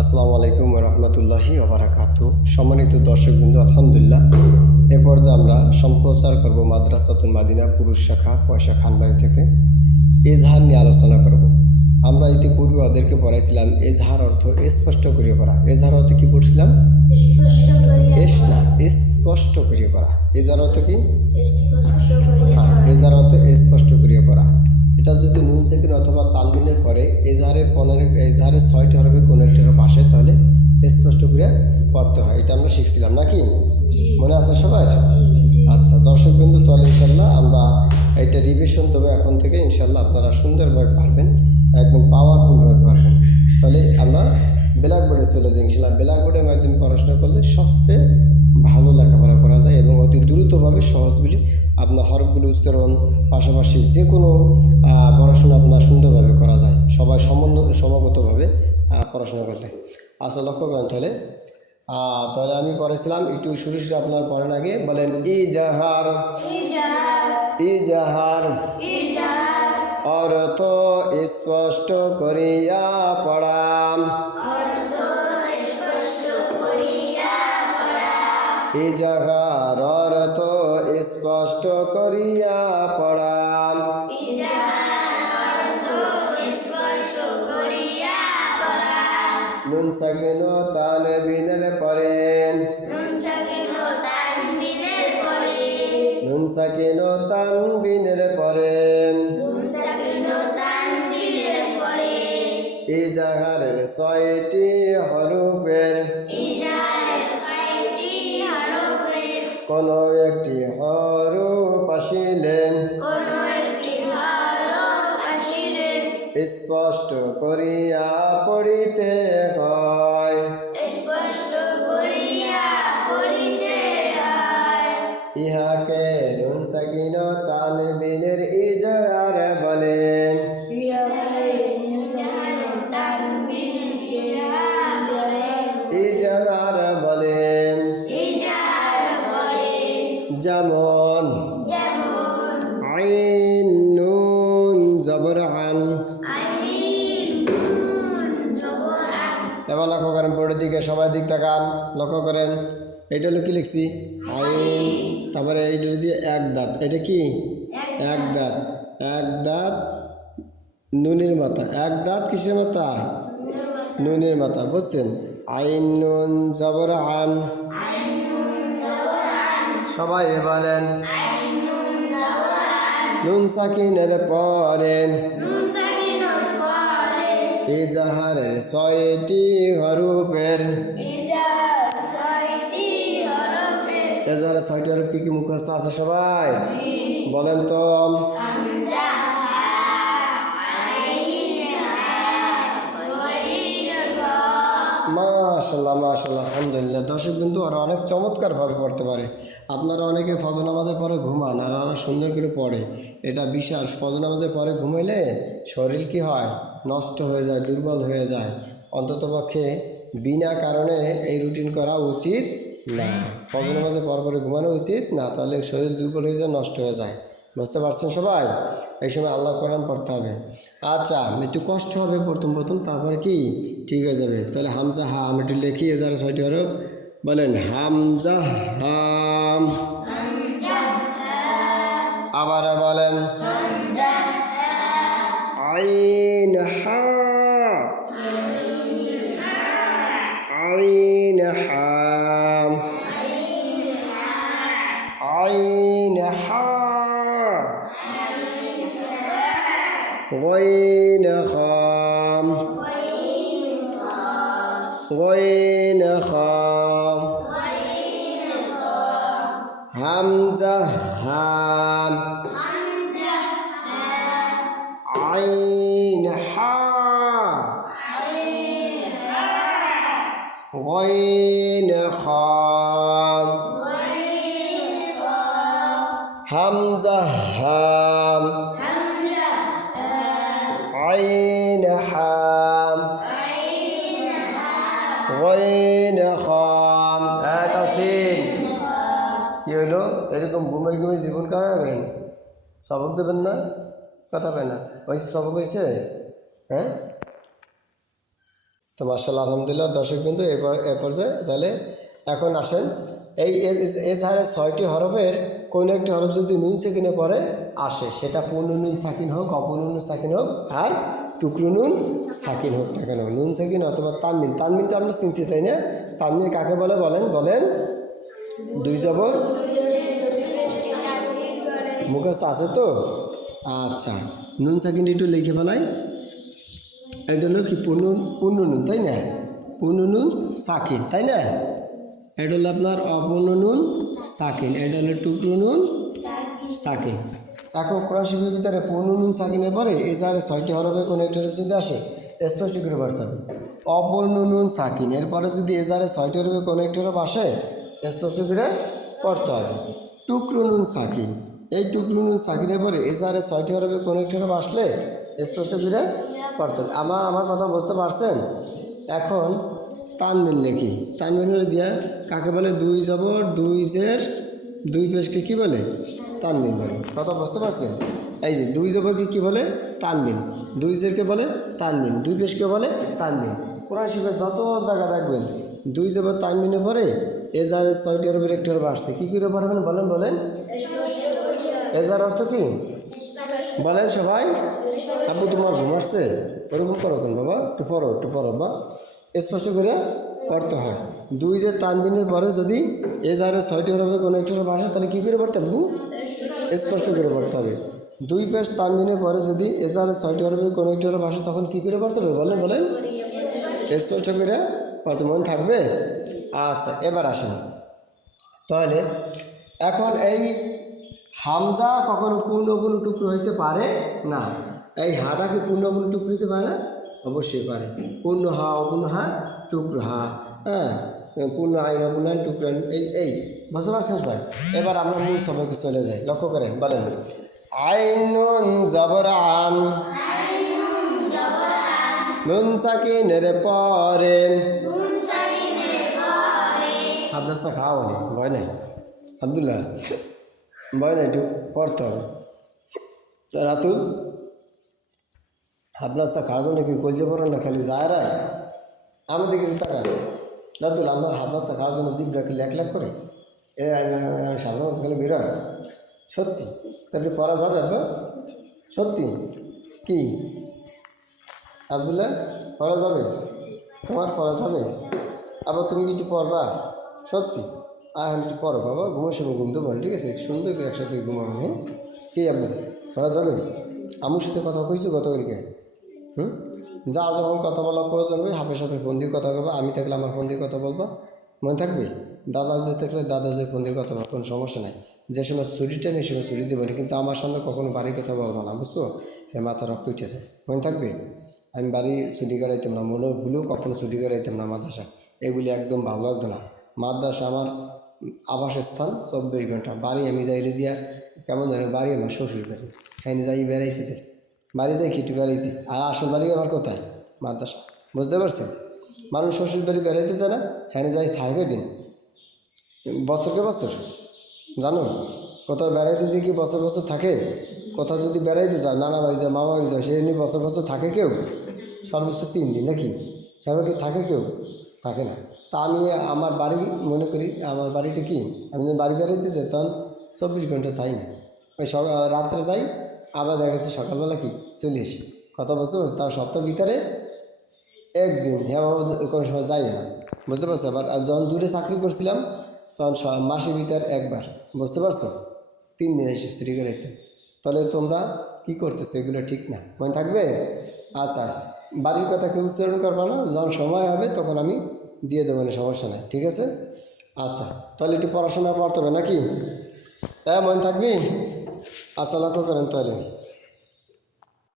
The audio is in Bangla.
আসসালামু আলাইকুম রহমতুল্লাহি ওবারাকাতু। সম্মানিত দর্শকবৃন্দ, আলহামদুলিল্লাহ এ পর্যায়ে আমরা সম্প্রচার করব মাদ্রাসাতুল মাদিনা পুরুষ শাখা পয়সা খানবাড়ি থেকে এজহার নিয়ে আলোচনা করব। আমরা ইতিপূর্বে ওদেরকে পড়াইছিলাম এজহার অর্থ স্পষ্ট করিয়ে পড়া। এজহার অর্থ কী পড়ছিলাম? স্পষ্ট করিয়ে পড়া। এজহার অর্থ কি? এজহার অর্থ স্পষ্ট করিয়ে পড়া। এটা যদি নুন সাকিন অথবা তানবিনের পরে এজহারের 6টি হরফে কোনো একটি হরফ আসে তাহলে স্পষ্ট করে পড়তে হয়। এটা আমরা শিখছিলাম নাকি? মনে আছে সবাই? আচ্ছা দর্শকবৃন্দু, তাহলে ইনশাল্লাহ আমরা এটা রিভিশন তবে এখন থেকে ইনশাল্লাহ আপনারা সুন্দরভাবে পারবেন, একদম পাওয়ারফুলভাবে পারবেন। তাহলে আমরা ব্ল্যাকবোর্ডে চলে যাই। ইনশাল্লাহ ব্ল্যাকবোর্ডের মাধ্যমে পড়াশোনা করলে সবচেয়ে ভালো লেখাপড়া করা যায় এবং অতি দ্রুতভাবে সহজগুলি আপনার হরফগুলি উচ্চারণ পাশাপাশি যে কোনো পড়াশোনা আপনার সুন্দরভাবে করা যায়, সবাই সমাগতভাবে পড়াশোনা করলে। আচ্ছা লক্ষ্য করেন তাহলে তাহলে আমি পড়েছিলাম, একটু শুরু আপনার পড়েন আগে বলেন ইজাহার। ইজাহার অর্থ স্পষ্ট করিয়া পড়া। ইজাহার অর্থ স্পষ্ট করিয়া পড়া। নুন সাকিন ও তানবিনের পরে। নুন সাকিন ও তানবিনের পরে। ইজাহারের 6টি হরফের কোন একটি হরফ আসিলে স্পষ্ট করিয়া পড়িতে হয়। ইহাকে নুন সাকিন ও তানবিনের ইজহার বলে। ইজহার বলে। যেমন আইন নুন জবর আন। এবার লক্ষ্য করেন পরের দিকে, সবাই দিক তাকান, লক্ষ্য করেন। এটা হলো কি লিখছি? আইন। তারপরে এইটা হচ্ছে এক দাঁত। এটা কি? এক দাঁত। এক দাঁত নুনের মাথা। এক দাঁত কিসের মাথা? নুনের মাথা। বুঝছেন? আইন নুন জবর আন। সবাই বলেন নুন সাকিনের পরে ইজাহারের 6টি হরফের। ইজাহারের 6টি হরফ কি কি মুখস্থ আছে সবাই? বলেন তো। মাশাআল্লাহ মাশাআল্লাহ, আলহামদুলিল্লাহ। দর্শক কিন্তু আরও অনেক চমৎকারভাবে পড়তে পারে। আপনারা অনেকে ফজর নামাজের পরে ঘুমান আর আরও সুন্দর করে পড়ে। এটা বিশাল। ফজর নামাজের পরে ঘুমাইলে শরীর কি হয়? নষ্ট হয়ে যায়, দুর্বল হয়ে যায়। অন্ততপক্ষে বিনা কারণে এই রুটিন করা উচিত না। ফজর নামাজের পরে ঘুমানো উচিত না, তাহলে শরীর দুর্বল হয়ে যায়, নষ্ট হয়ে যায়। বুঝতে পারছেন সবাই? এই সময় আল্লাহ কোরআন পড়তে হবে। আচ্ছা একটু কষ্ট হবে প্রথম, তারপরে কি ঠিক হয়ে যাবে। তাহলে হামজা হাম একটু লিখি। এজাহার 6টি হরফ বলেন। হামজা হাম। আবার বলেন আইন হা। আইন হাম। আইন হা। غين خام. غين خام. همزة هام. عين حا. غين خام. همزة هام. عين حام. غين خام. তাফসীর কি হলো? এরকম ঘুমাই জীবন কাটাবেন, সবক দেবেন না, কথা পায় না। ওই সবক হয়েছে? হ্যাঁ তো মাশাআল্লাহ আলহামদুলিল্লাহ দর্শক বিন্দু এ পর্যায়ে তাহলে এখন আসেন এই এজাহারের 6টি হরফের কোনো একটি হরফ যদি নুন সাকিনে পরে আসে, সেটা পূর্ণ নুন সাকিন হোক, অপূর্ণ নুন সাকিন হোক, আর টুকরো নুন সাকিন হোক না কেন, নুন সাকিন অথবা তানমিন। তানমিন তো আমরা চিনছি তাই না? তানমিন কাকে বলে বলেন? দুই জবর মুখস্থ আছে তো? আচ্ছা, নুন সাকিন একটু লিখে ফেলাই। এটা হলো কি পূর্ণ নুন তাই না? পূর্ণ নুন সাকিন তাই না? এটা হলো আপনার অপূর্ণ নুন সাকিন, এটা হলো টুকরো নুন সাকিন। এখন কোরআন শরীফের ভিতরে পূর্ণ নুন সাকিনের পরে এজাহারে 6টি হরফের কোনো একটি হরফ যদি আসে স্পষ্ট করে পড়তে হবে অপূর্ণ নুন সাকিন। এরপরে যদি এজাহারে 6টি হরফের কোনো একটি হরফ আসে স্পষ্ট করে পড়তে হবে টুকরো নুন সাকিন। এই টুকরো নুন সাকিনের পরে এজাহারে 6টি হরফের কোনো একটি হরফ আসলে স্পষ্ট করে পড়তে হবে। আমার কথা বুঝতে পারছেন? এখন তানমিন লিখি। তানমিন হলে যে কাকে বলে? দুই জবর দুই জের দুই পেশকে কী বলে? তানমিন বলে। কথা বুঝতে পারছেন? এই যে দুই জবরকে কী বলে? তানমিন। দুই জেরকে বলে তানমিন, দুই পেশকে বলে তানমিন। কোরআন শরীফের যত জায়গা দেখবেন দুই জবর তানমিনের পরে এজাহারের 6টি হরফের একটি হরফ আসছে, কী করে পড়বেন বলেন? এজাহার অর্থ কি বলেন সবাই? আপু তোমার ঘুম আসছে? ওরকম করো কেন বাবা? একটু পড়ো বা স্পষ্ট করে পড়তে হয়। দুই যে তানবিনের পরে যদি এজাহারের 6টি হরফে কোনো একটি হরফ আসে তাহলে কী করে পড়তে হবে? স্পষ্ট করে পড়তে হবে। দুই পেশ তানবিনের পরে যদি এজাহারের 6টি হরফে কোনো একটি হরফ আসে তখন কী করে পড়তে হবে বলেন? স্পষ্ট করে পড়তে মন থাকবে? আচ্ছা, এবার আসেন তাহলে। এখন এই হামজা কখনো পূর্ণ কোনো টুকরো হইতে পারে না। এই হাটা কি পূর্ণ কোনো টুকরো হইতে পারে না? অবশ্যই পারে। পূর্ণ হা, অপূর্ণ হা, টুকরো হা, হ্যাঁ, পূর্ণ আইন, অপূর্ণ আইন, টুকরো আইন, এই বুঝতে পারছেন ভাই? এবার আমরা মূল সবাইকে চলে যাই, লক্ষ্য করেন, বলেন আইন নুন জবর আন, নুন সাকিনের পরে, আপনার সা খাওয়া নেই, ভয় নাই আবদুল্লাহ, ভয় নাই, একটু পড়তে হবে। রাতুল আপনার সা খাওয়ার জন্য কি কলজে পড়েন না খালি যায় রায়? আমাদের কিন্তু টাকা রাতুল আপনার হাবনার সা খাওয়ার জন্য জিভ রাখলে 1 লাখ করে সাধারণত গেলে বেরোয়। সত্যি তাহলে পড়া যাবে আপনার? সত্যি কি আবদুল্লাহ পড়া যাবে? তোমার পড়া যাবে? আবার তুমি কি একটু পড়বা? সত্যি এখন একটু পড়ো বাবা, ঘুমের সময় ঘুমতে পারো, ঠিক আছে? সুন্দর করে একসাথে ঘুমাবো। হ্যাঁ, কি আপনার পড়া যাবে? আমার সাথে কথা কইছো গতকালকে? যা যখন কথা বলা প্রয়োজন হবে হাফে সাপে ফোন দিয়ে কথা বলবো, আমি থাকলে আমার ফোন দিয়ে কথা বলবো, মনে থাকবে? দাদা যে থাকলে দাদা যে ফোন দিয়ে কথা বলবো, কোনো সমস্যা নাই। যে সময় ছুরিটা নেই সময় ছুরি দেবো না, কিন্তু আমার সামনে কখনো বাড়ির কথা বলবো না, বুঝছো? হ্যাঁ, মাথা রক্ত উঠেছে, মনে থাকবে? আমি বাড়ি ছুটি কাটাইতাম না, মনে ভুলেও কখনো ছুটি কাটাইতাম না। মাদ্রাসা এগুলি একদম ভালো লাগতো না। মাদ্রাসা আমার আবাসস্থান 24 ঘন্টা। বাড়ি আমি যাইলে যা কেমন জানি, বাড়ি আমার শ্বশুর বাড়ি, হ্যাঁ যাই বেড়াইতে চাই, বাড়ি যাই কিছু বেড়াইছি। আর আসল বাড়ি আমার কোথায়? মাদ্রাসা, বুঝতে পারছেন? মানুষ শ্বশুর বাড়ি বেড়াইতে চায় না, হ্যাঁ যাই থাকে দিন বছরকে বছর। জানো কোথাও বেড়াইতে যে কি বছর বছর থাকে? কোথাও যদি বেড়াইতে যায়, নানা বাড়ি যায়, মামা বাড়ি যায়, সে এমনি বছর বছর থাকে কেউ? সর্বোচ্চ 3 দিন নাকি? হ্যাঁ কি থাকে কেউ? থাকে না। তা আমি আমার বাড়ি মনে করি, আমার বাড়িটা কি, আমি যখন বাড়ি বেড়াইতে যাই তখন 24 ঘন্টা থাই না। ওই রাত্রে যাই, আবার দেখা গেছে সকালবেলা কি চলে আসি। কথা বুঝতে পারছি? তার সপ্তাহ ভিতরে 1 দিন, হ্যাঁ কোনো সময় যাই না, বুঝতে পারছো? আবার যখন দূরে চাকরি করছিলাম তখন মাসের ভিতর 1 বার, বুঝতে পারছো? 3 দিন এসে ছুটি কাটাইতে। তাহলে তোমরা কী করতেছো? এগুলো ঠিক না, মনে থাকবে? আচ্ছা, বাড়ির কথা কেউ উচ্চারণ করবো না, যখন সময় হবে তখন আমি দিয়ে দেবো না, সমস্যা নাই, ঠিক আছে? আচ্ছা, তাহলে একটু পড়াশোনা করতে হবে নাকি? হ্যাঁ, মনে থাকবি? আচ্ছা, লক্ষ্য করেন তাহলে।